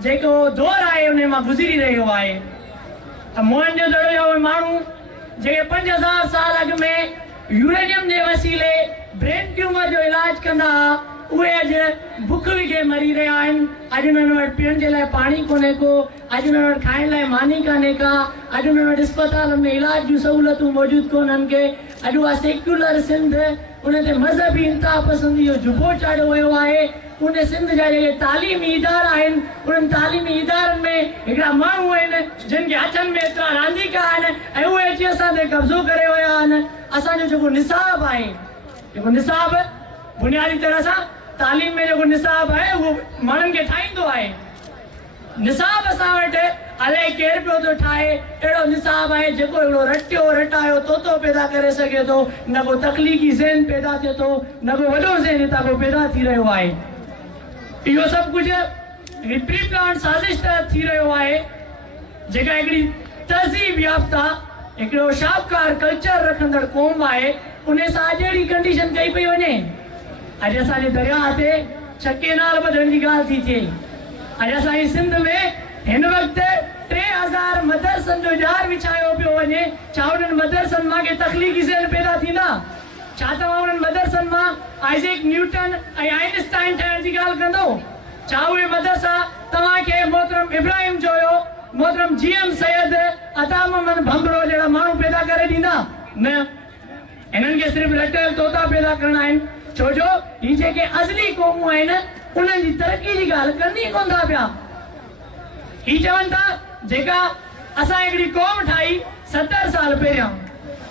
जेको दौर आहे उन मां गुज़री रहियो आहे त मोहनजोदड़ो जा उहे माण्हू जेके 5000 साल अॻु में यूरेनियम जे वसीले ब्रेन ट्यूमर जो इलाज कंदा उहे अॼु बुख विझे मरी रहिया आहिनि। अॼु उन्हनि वटि पीअण जे लाइ पाणी कोन्हे को, अॼु उन्हनि वटि खाइण लाइ मानी कान्हे का, अॼु उन्हनि वटि अस्पतालनि में इलाज जूं सहूलियतूं मौजूदु कोन्हनि के। अॼु उहा सेक्युलर सिंध उन ते मज़हबी इंतिहा पसंदी जो जुबो चाढ़ियो वियो आहे। उन सिंध जा जेके तालीमी इदारा आहिनि उन्हनि तालीमी इदारनि में हिकिड़ा माण्हू आहिनि जिन खे हथनि में एतिरा रांदीका आहिनि ऐं उहे अची असां ते कब्ज़ो करे विया आहिनि। असांजो जेको निसाब आहे, जेको निसाब बुनियादी तरह सां तालीम में जेको निसाब आहे उहो माण्हुनि खे ठाहींदो आहे। निसाब असां वटि अलाए केरु पियो थो ठाहे, अहिड़ो निसाब आहे जेको हिकिड़ो रटियो रटायो तोतो पैदा करे सघे थो, न को तकलीफ़ी ज़हन पैदा थिए थो, न को वॾो ज़हन हितां को पैदा थी रहियो आहे। इहो सभु कुझु प्री प्लान साज़िश तहत थी रहियो आहे जेका हिकिड़ी तहज़ीब याफ़्ता हिकिड़ो शाहूकार कल्चर रखंदड़ क़ौम आहे उन सां अॼु अहिड़ी कंडीशन कई पई वञे। अॼु असांजे दरिया ते छके नाल ॿधण जी ॻाल्हि थी थिए। अॼु असांजी सिंध में हिन वक़्तु 3000 मदरसनि जो ॼार विछायो पियो वञे। छा उन्हनि मदरसनि मां के तकलीफ़ी ज़हन पैदा थींदा? छा तव्हां उन्हनि मदरसनि मां आइज़ैक न्यूटन ऐं आइंस्टाइन ठहण जी ॻाल्हि कंदो? छा उहे मदरसा तव्हांखे मोहतरम इब्राहिम जो मोहतरम GM सैयद अता मोहम्मद भंबरो जहिड़ा माण्हू पैदा करे ॾींदा? न, हिननि खे सिर्फ़ु रटियल तोता पैदा करणा आहिनि। छो जो ही जेके अज़ली क़ौमूं आहिनि उन्हनि जी तरक़ी जी ॻाल्हि करनी कोन था पिया। ही चवनि था जेका असां हिकिड़ी क़ौम ठाही 70 साल पहिरियां,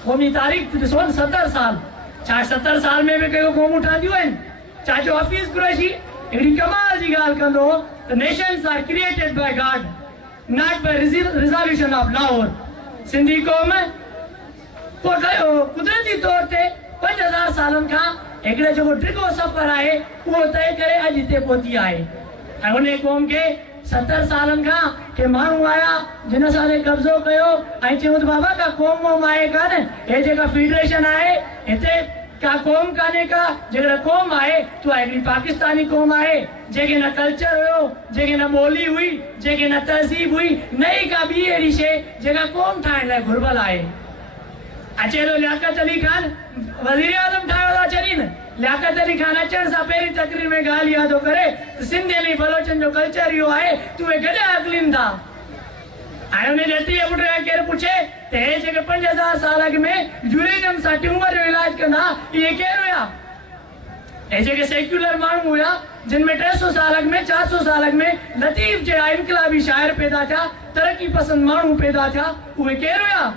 क़ौमी तारीख़ ॾिसो 70 साल, छा 70 साल में बि कहिड़ो क़ौमूं ठहंदियूं आहिनि? चाचो हफ़ीज़ कुरैशी हिकिड़ी कमाल जी ॻाल्हि कंदो, the nations are created by God not by resolution of Lahore. Sindhi क़ौम को कुदरती तौर ते 5000 सालनि खां हिकिड़े जेको डिघो सफ़र आहे उहो तय करे अॼु हिते पहुती आहे। ऐं उन क़ौम खे 70 सालनि खां के माण्हू आया जिन सां कब्ज़ो कयो ऐं चयूं त बाबा का क़ौम वौम आहे कान, हे जेका फेडरेशन आहे हिते का क़ौम कान्हे का, जेकॾहिं क़ौम आहे त हिकिड़ी पाकिस्तानी क़ौम आहे जेके न कल्चर हुयो, जेके न ॿोली हुई, जेके न तहज़ीब हुई, न ई का ॿी अहिड़ी शइ जेका क़ौम ठाहिण लाइ घुर्बल आहे। अचे थो लियाकत अली खान वज़ीर आज़म ठाहियो था छॾीनि। लियाकत अली खान अचण सां पहिरीं तकरीर में ॻाल्हि इहा थो करे त सिंध ऐं बलोचनि जो कल्चर इहो आहे त उहे गॾु अकलीन था। हाणे उन जे अटीअ पुट खां केरु पुछे त हे जेके 5000 साल अॻु में यूरेनियम सां ट्यूमर जो इलाज कंदा इहे केरु हुया? हे जेके सेक्युलर माण्हू हुया जिन में 300 साल अॻु में 400 साल अॻु में लतीफ़ जहिड़ा इनकलाबी शाइर पैदा थिया, तरक़ी पसंद माण्हू पैदा थिया, उहे केरु हुया?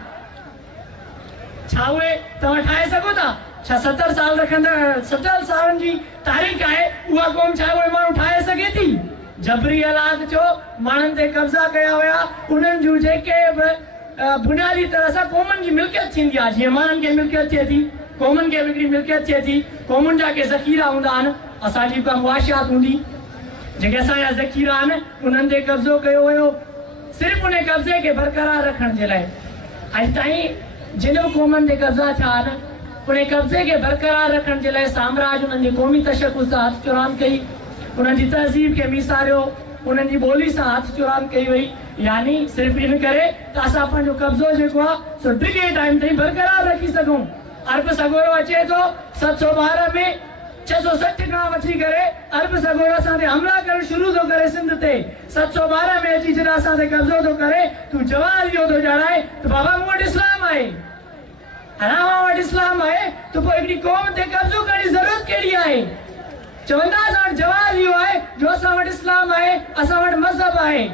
छा उहे तव्हां ठाहे सघो था? छा 70 साल रखंदड़ 70 सालनि जी तारीख़ आहे उहा क़ौम छा उहे माण्हू ठाहे सघे थी? जबरी हलात जो माण्हुनि ते कब्ज़ा कया हुया, उन्हनि जूं जेके बि बुनियादी तरह सां क़ौमनि जी मिल्कियत थींदी आहे, जीअं माण्हुनि खे मिल्कियत थिए थी क़ौमुनि खे बि हिकिड़ी मिल्कियत थिए थी। क़ौमुनि जा के ज़ख़ीरा हूंदा आहिनि, असांजी का मुआशियात हूंदी, जेके असांजा ज़ख़ीरा आहिनि उन्हनि ते कब्ज़ो कयो हुयो सिर्फ़ु उन कब्ज़े खे बरक़रार रखण जे लाइ। अॼु ताईं जिन क़ौमनि ते कब्ज़ा थिया आहिनि उन कब्ज़े खे बरक़रार रखण जे लाइ साम्राज उन्हनि जी क़ौमी तशख़ुस सां हथ चुरान कई, उन्हनि जी तहज़ीब खे मिसारियो, उन्हनि जी ॿोली सां हथ चुरान कई वई। यानी सिर्फ़ु इन करे त असां पंहिंजो कब्ज़ो जेको आहे सो डिघे टाइम ताईं बरक़रार रखी सघूं। अरब सॻोरो अचे थो 712 में 660 खां वठी करे अरब सॻोरो असां ते हमला करणु शुरू थो करे सिंध ते। 712 में अची जॾहिं असां ते कब्ज़ो थो करे तूं जवाब इहो थो ॼाणाए त बाबा मूं वटि इस्लाम आहे, अञा वटि इस्लाम आहे त पोइ हिकिड़ी क़ौम ते कब्ज़ो करण जी ज़रूरत कहिड़ी आहे? चवंदा असां वटि जवाब इहो आहे जो असां वटि इस्लाम आहे, असां वटि मज़हब आहे।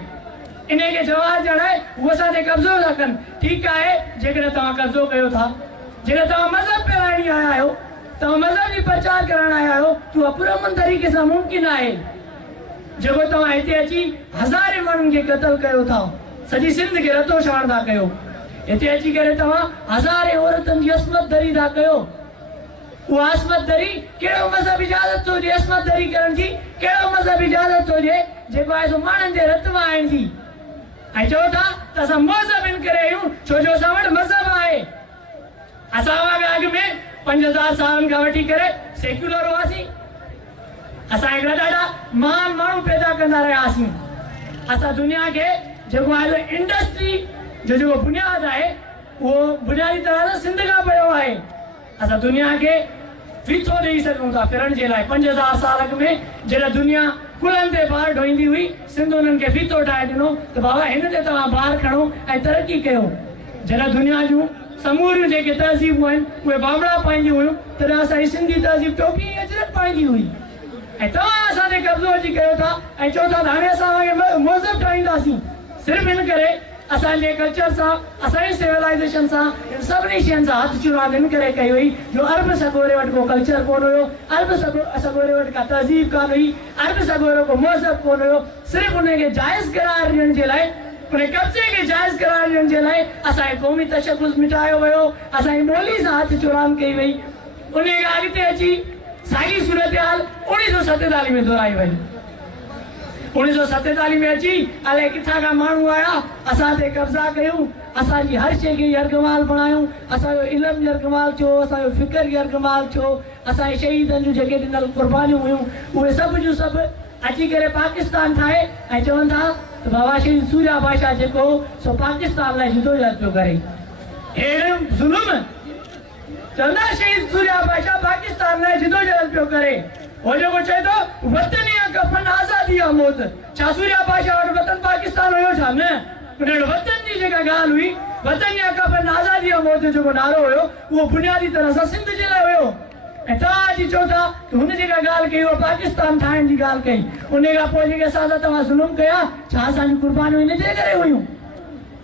इन खे जवाब ॼाणाए उहो असां ते कब्ज़ो था कनि। ठीकु आहे, जेकॾहिं तव्हां कब्ज़ो कयो था, जेकॾहिं तव्हां मज़हब फैलाइण आया आहियो, तव्हां मज़हब जी प्रचार करण आया आहियो, त उहा पुरअमन तरीक़े सां मुमकिन आहे। जेको तव्हां हिते अची हज़ारे माण्हुनि खे क़तल कयो था, सॼी सिंध खे रतो छाण था कयो, हिते अची करे तव्हां हज़ारे औरतुनि जी अस्मत दरी था कयो। उहा अस्मत दरी कहिड़ो मज़हब इजाज़त थो ॾिए? अस्मत दरी करण जी कहिड़ो मज़हब इजाज़त थो ॾिए जेको आहे सो माण्हुनि जे रत वहाइण जी? ऐं चओ था त असां मज़हब इन करे आहियूं छो जो असां वटि मज़हब आहे। असां अॻु में 5000 सालनि खां वठी करे सेक्युलर हुआसीं, असां हिकिड़ा ॾाढा महान माण्हू पैदा कंदा रहियासीं। असां दुनिया के जेको आहे इंडस्ट्री जो जेको बुनियाद आहे वो बुनियादी तरह सां सिंध खां पियो आहे। असां दुनिया के फीथो ॾेई सघूं था फिरण जे लाइ। 5000 साल अॻु में जॾहिं दुनिया कुलनि ते बार ढोईंदी हुई, सिंध उन्हनि खे फीथो ठाहे ॾिनो त बाबा हिन ते तव्हां बार खणो ऐं तरक़ी कयो। जॾहिं दुनिया जूं समूरियूं जेके तहज़ीबूं आहिनि उहे बाबड़ा पाईंदियूं हुयूं, तॾहिं असांजी सिंधी तहज़ीब टोपी ऐं अजरक पाईंदी हुई। ऐं तव्हां असां ते कब्ज़ो अची कयो था ऐं चओ था त हाणे असां मज़हब ठाहींदासीं। सिर्फ़ु हिन करे असांजे कल्चर सां, असांजी सिविलाइज़ेशन सां, इन सभिनी शयुनि सां हथ चुराद इन करे कई हुई जो अरब सॻोरे वटि को कल्चर कोन हुयो, अरब सॻोरे वटि का तहज़ीब कान हुई, अरब सॻोरे को मज़हब कोन हुयो। सिर्फ़ु उनखे जाइज़ करार ॾियण जे लाइ, उन कब्ज़े खे जाइज़ करार ॾियण जे लाइ असांजे क़ौमी तशख़ुस मिटायो वियो, असांजी ॿोली सां हथ चुराम कई वई। उन खां अॻिते अची साॻी सूरत हाल 1947 में दोहराई वई। 1947 में अची अलाए किथां खां माण्हू आया, असां ते कब्ज़ा कयूं, असांजी हर शइ खे यरगमाल बणायूं, असांजो इल्मु यरगमाल थियो, असांजो फ़िक्र यरगमाल थियो, असांजे शहीदनि जूं जेके ॾिनल क़ुर्बानियूं हुयूं उहे सभु जूं सभु अची करे पाकिस्तान ठाहे ऐं चवनि था त बाबा शहीद सूर्या बादशाह जेको सो पाकिस्तान लाइ जिदोजहद पियो करे। अहिड़ो ज़ुल्म चवंदा शहीद सूर्या बादशाह पाकिस्तान लाइ जिदोजहद पियो करे। वो जेको चए थो वतन या कफन आज़ादी या मौत, छा सूर्या बादशाह वटि वतन पाकिस्तान हुयो छा? न, उन वतन जी जेका ॻाल्हि हुई, वतन या कफन आज़ादी या मौत जो जेको नारो हुयो उहो बुनियादी तरह सां सिंध जे लाइ हुयो। ऐं तव्हां अची चओ था त हुन जेका ॻाल्हि कई उहा पाकिस्तान ठाहिण जी ॻाल्हि कई। उन खां पोइ जेके असां सां तव्हां ज़ुल्म कया, छा असांजी कुर्बानियूं इन जे करे हुयूं?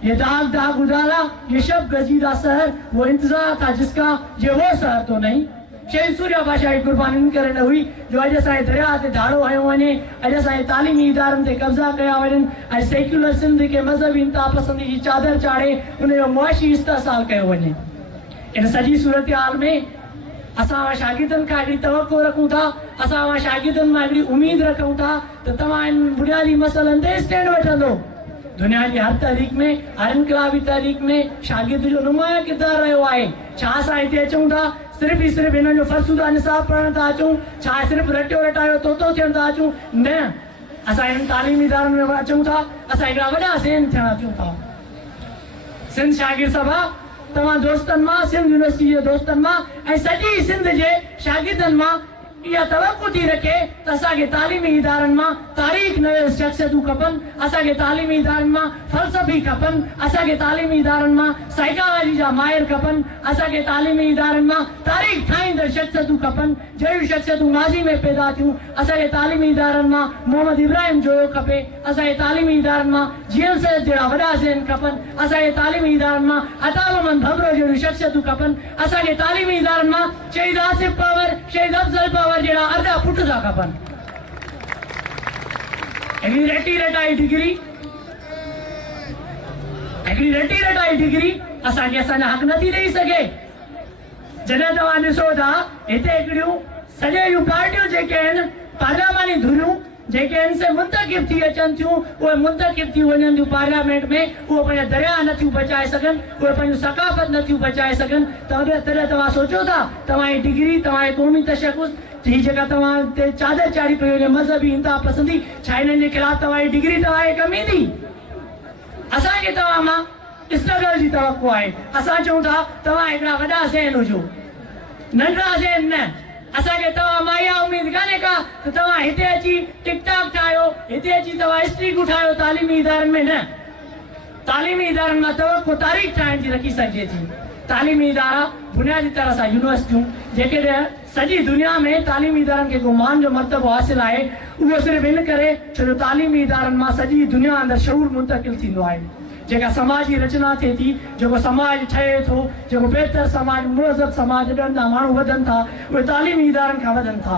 ये दाग दाग उजाला, ये शब गजीदा सहर, वो इंतजार था जिसका ये वो सहर तो नहीं। शहीद सूर्या बादशाह जी कुर्बानी इन करे न हुई जो अॼु असांजे दरिया ते धाड़ो हयो वञे, अॼु असांजे तालीमी इदारनि ते कब्ज़ा कया वञनि ऐं सेक्युलर सिंध खे मज़हबी इंतिहा पसंदी जी चादर चाढ़े उनजो मुआशी इस्तेसाल कयो वञे। इन सॼी सूरत हाल में असां शागिर्दनि खां हिकिड़ी तवक़ो रखूं था, असां शागिर्दनि मां हिकिड़ी उमेद रखूं था त तव्हां इन बुनियादी मसइलनि ते स्टैंड वठंदो। दुनिया जी हर तहरीक में, हर इनकलाबी तहरीक में शागिर्द जो नुमाया किरदारु रहियो आहे। छा असां हिते अचूं था सिर्फ़ु ई सिर्फ़ु हिननि जो फ़रसूदा निसाब पढ़ण था अचूं? छा सिर्फ़ु रटियो रटायो तोतो थियण था अचूं? न, असां हिन तालीमी इदारनि में अचूं था, असां हिकिड़ा वॾा ज़हन थियण अचूं था। सिंध शागिर्द सभा तव्हां दोस्तनि मां, सिंध यूनिवर्सिटी जे दोस्तनि मां ऐं सॼी सिंध जे शागिर्दनि मां इहा तवक़ो थी रखे त असांखे तालीमी इदारनि मां तारीख़ नवे शख़्सियतूं खपनि, असांखे तालीमी इदारनि मां फ़लसफ़ी खपनि, असांखे तालीमी इदारनि मां साइकोलॉजी जा माहिर खपनि, असांखे तालीमी इदारनि मां तारीख़ ठाहींदड़ शख़्सियतूं खपनि जहिड़ियूं शख़्सियतूं माज़ी में पैदा थियूं। असांखे तालीमी इदारनि मां मोहम्मद इब्राहिम जोयो खपे, असांखे तालीमी इदारनि मां जीएल सैयद जहिड़ा वॾा ज़हन खपनि, असांखे तालीमी इदारनि मां अताउमन भबरो जहिड़ियूं शख़्सियतूं खपनि, असांखे तालीमी इदारनि मां शहीद आसिफ पवर, शहीद अफ़ज़ल पवर जहिड़ा अर्धा पुट था खपनि। हिकिड़ी रटी रटाई डिग्री असांखे असांजा हक़ नथी ॾेई सघे। जॾहिं तव्हां ॾिसो था हिते हिकिड़ियूं सॼे जूं पार्टियूं जेके आहिनि, पार्लियामानी धुरियूं जेके इनसे मुंतकिब थी अचनि थियूं, उहे मुंतकिब थी वञनि थियूं पार्लियामेंट में, उहे पंहिंजा दरिया नथियूं बचाए सघनि, उहे पंहिंजूं सकाफ़त नथियूं बचाए सघनि। तॾहिं तव्हां सोचो था तव्हांजी डिग्री, तव्हांजी क़ौमी तशख़ुस ही जेका तव्हां ते चादर चाढ़ी पई वञे मज़हबी इंतिहा पसंदी, छा हिननि जे ख़िलाफ़ तव्हांजी डिग्री तव्हांखे कम ईंदी? असांखे तव्हां मां स्ट्रगल जी तवक़ो आहे। असां चऊं था तव्हां हिकिड़ा वॾा ज़हन हुजो, नंढड़ा ज़हन न। असांखे तव्हां मां इहा उमेद कान्हे का त तव्हां हिते अची टिकटॉक ठाहियो, हिते अची तव्हां स्ट्रीकूं ठाहियो तालीमी इदारनि में। न, तालीमी इदारनि मां तवक़ो तारीख़ ठाहिण जी रखी सघिजे थी। तालीमी इदारा बुनियादी तरह सां यूनिवर्सिटियूं जेके सॼी दुनिया में तालीमी इदारनि खे को मान जो मर्तबो हासिलु आहे, उहो सिर्फ़ु इन करे छो जो तालीमी इदारनि मां सॼी दुनिया अंदरि शऊर मुंतक़िल थींदो आहे। जेका समाज जी रचना थिए थी, जेको समाज ठहे थो, जेको बहितर समाज, मुहज़ब समाज ॾियनि था, माण्हू वधनि था, उहे तालीमी इदारनि खां वधनि था।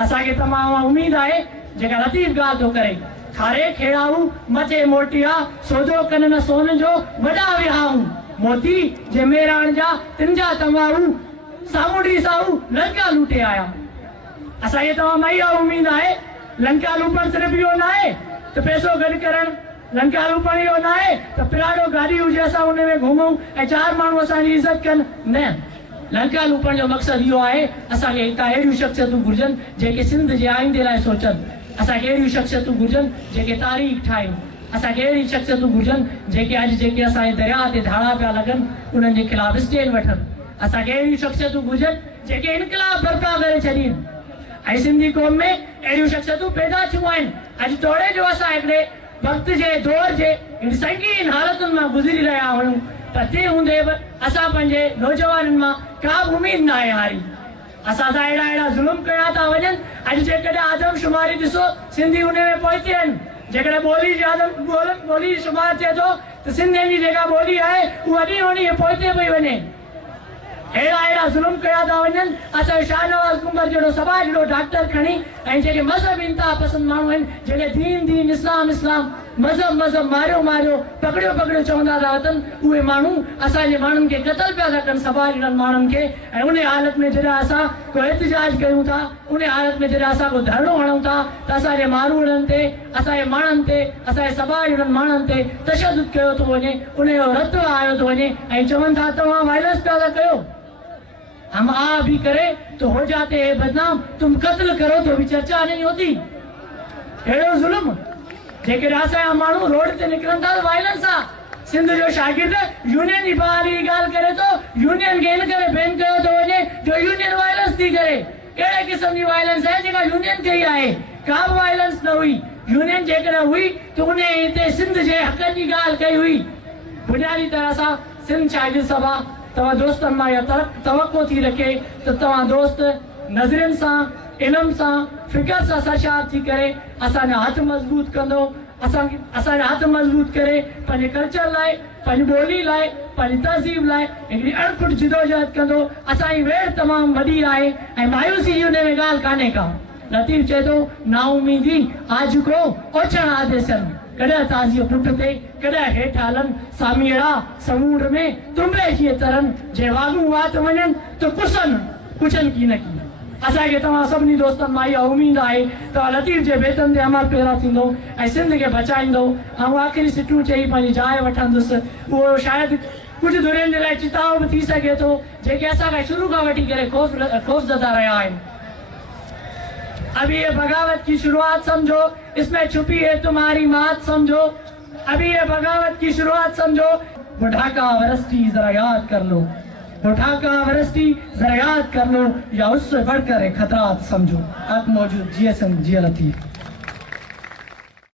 असांखे तमामु उमेद आहे जेका लतीफ़ ॻाल्हि थो करे, खारे खेड़ाऊं मथे मोटिया, सौदो कनि न सोन जो वॾा विहाऊं, मोती जे मेराण जा तिन जा तमारू, सामुंडी साहू लंका लूटे आया। असांखे तव्हां मां इहा उमेद आहे, लंका लूटण सिर्फ़ु इहो न आहे त पैसो गॾु करणु, लंका लूटण इहो न आहे त पिराडो गाॾी हुजे असां उन में घुमूं ऐं चारि माण्हू असांजी इज़त कनि। न, लंका लूटण जो मक़सदु इहो आहे असांखे हितां अहिड़ियूं शख़्सियतूं घुरिजनि जेके सिंध जे आईंदे लाइ सोचनि, असांखे अहिड़ियूं शख़्सियतूं घुरिजनि जेके तारीख़ ठाहिनि, असांखे अहिड़ी शख़्सियतूं घुरिजनि जेके अॼु जेके असांजे दरिया ते धाड़ा पिया लॻनि उन्हनि जे ख़िलाफ़ स्टैंड वठनि। असांखे अहिड़ियूं शख़्सियतूं घुरिजनि जेके इनकलाब बर्पा करे छॾीनि। ऐं सिंधी क़ौम में अहिड़ियूं शख़्सियतूं पैदा थियूं आहिनि। अॼु तोड़े जो असां हिकिड़े वक़्त जे दौर जे संगीन हालतुनि मां गुज़री रहिया आहियूं, पर तंहिं हूंदे बि असां पंहिंजे नौजवाननि मां का बि उमेद न आहे हारी। असां सां अहिड़ा ज़ुल्म कया था वञनि। अॼु जेकॾहिं आदमशुमारी ॾिसो सिंधी उन में पहुती आहिनि। जेकॾहिं ॿोली जी शुमार थिए थो त सिंधियुनि जी जेका ॿोली आहे उहा ॾींहुं ॾींहुं पहुते पई वञे। अहिड़ा ज़ुल्म कया था वञनि। असांजो शाहनवाज़ कुंवर जहिड़ो सभा जहिड़ो डॉक्टर खणी ऐं जेके मज़हब इंतिहा पसंदि माण्हू आहिनि, जेके दीन इस्लाम मज़हब मारियो पकड़ियो चवंदा था वतन, उहे माण्हू असांजे माण्हुनि खे क़तल पिया था कनि, सभा जहिड़नि माण्हुनि खे। ऐं उन हालत में जॾहिं असां को एहतिजाज कयूं था, उन हालत में जॾहिं असां को धरणो हणूं था त असांजे मारूड़नि ते, असांजे माण्हुनि ते, असांजे सभा जहिड़नि माण्हुनि ते तशदुद कयो थो वञे, उनजो रद्द आयो थो वञे। ऐं चवनि था तव्हां वायलेंस पिया था कयो, हम आ भी करे तो हो जाते हैं बदनाम, तुम कत्ल करो तो भी चर्चा नहीं होती। अहिड़ो ज़ुल्म जेके असांजा माण्हू रोड ते निकिरनि था वायलेंस सां। सिंध जो शागिर्द यूनियन जी बहाली जी ॻाल्हि करे थो, यूनियन खे इन करे बैन कयो थो वञे जो यूनियन वायलेंस थी करे। कहिड़े क़िस्म जी वायलेंस आहे जेका यूनियन कई आहे? का बि वायलेंस न हुई। यूनियन जेकॾहिं हुई त उन हिते सिंध जे हक़नि जी ॻाल्हि कई हुई। बुनियादी तरह सां सिंध शागिर्द सभा तव्हां दोस्तनि मां इहा तवक़ो थी रखे त तव्हां दोस्त नज़रियुनि सां, इल्म सां, फ़िक्र सां सरशार थी करे असांजा हथ मज़बूत कंदो। असांजा हथ मज़बूत करे पंहिंजे कल्चर लाइ, पंहिंजी ॿोली लाइ, पंहिंजी तहज़ीब लाइ हिकिड़ी अणखुट जिदोजहद कंदो। असांजी वेड़ तमामु वॾी आहे ऐं मायूसी जी हुन में ॻाल्हि कान्हे का। लतीफ़ चए थो नाउमीदी आज को ओछण आदेशनि, कॾहिं ताज़ी पुट ते कॾहिं हेठि हलनि, सामीड़ा समूंड में तुंबले कीअं तरनि, जे वागूं वात वञनि त कुछनि की न की। असांखे तव्हां सभिनी दोस्तनि मां इहा उमेद आहे तव्हां लतीफ़ जे बेतनि ते अमल पैदा थींदो ऐं सिंध खे बचाईंदो। ऐं आख़िरी सिटूं चई पंहिंजी जाइ वठंदुसि, उहो शायदि कुझु दुरियुनि जे लाइ चिताव बि थी सघे थो जेके असांखे शुरू खां वठी करे ख़ौफ़ज़दा रहिया आहिनि। अभी ये बगावत की शुरुआत समझो, इसमें छुपी है तुम्हारी मात समझो। अभी ये बगावत की शुरुआत समझो, वो ढाका वरस्ती जरा याद कर लो, वो ढाका वरस्ती जरा याद कर लो, या उससे बढ़कर खतरात समझो। अब मौजूद GSM जिया लतीफ़।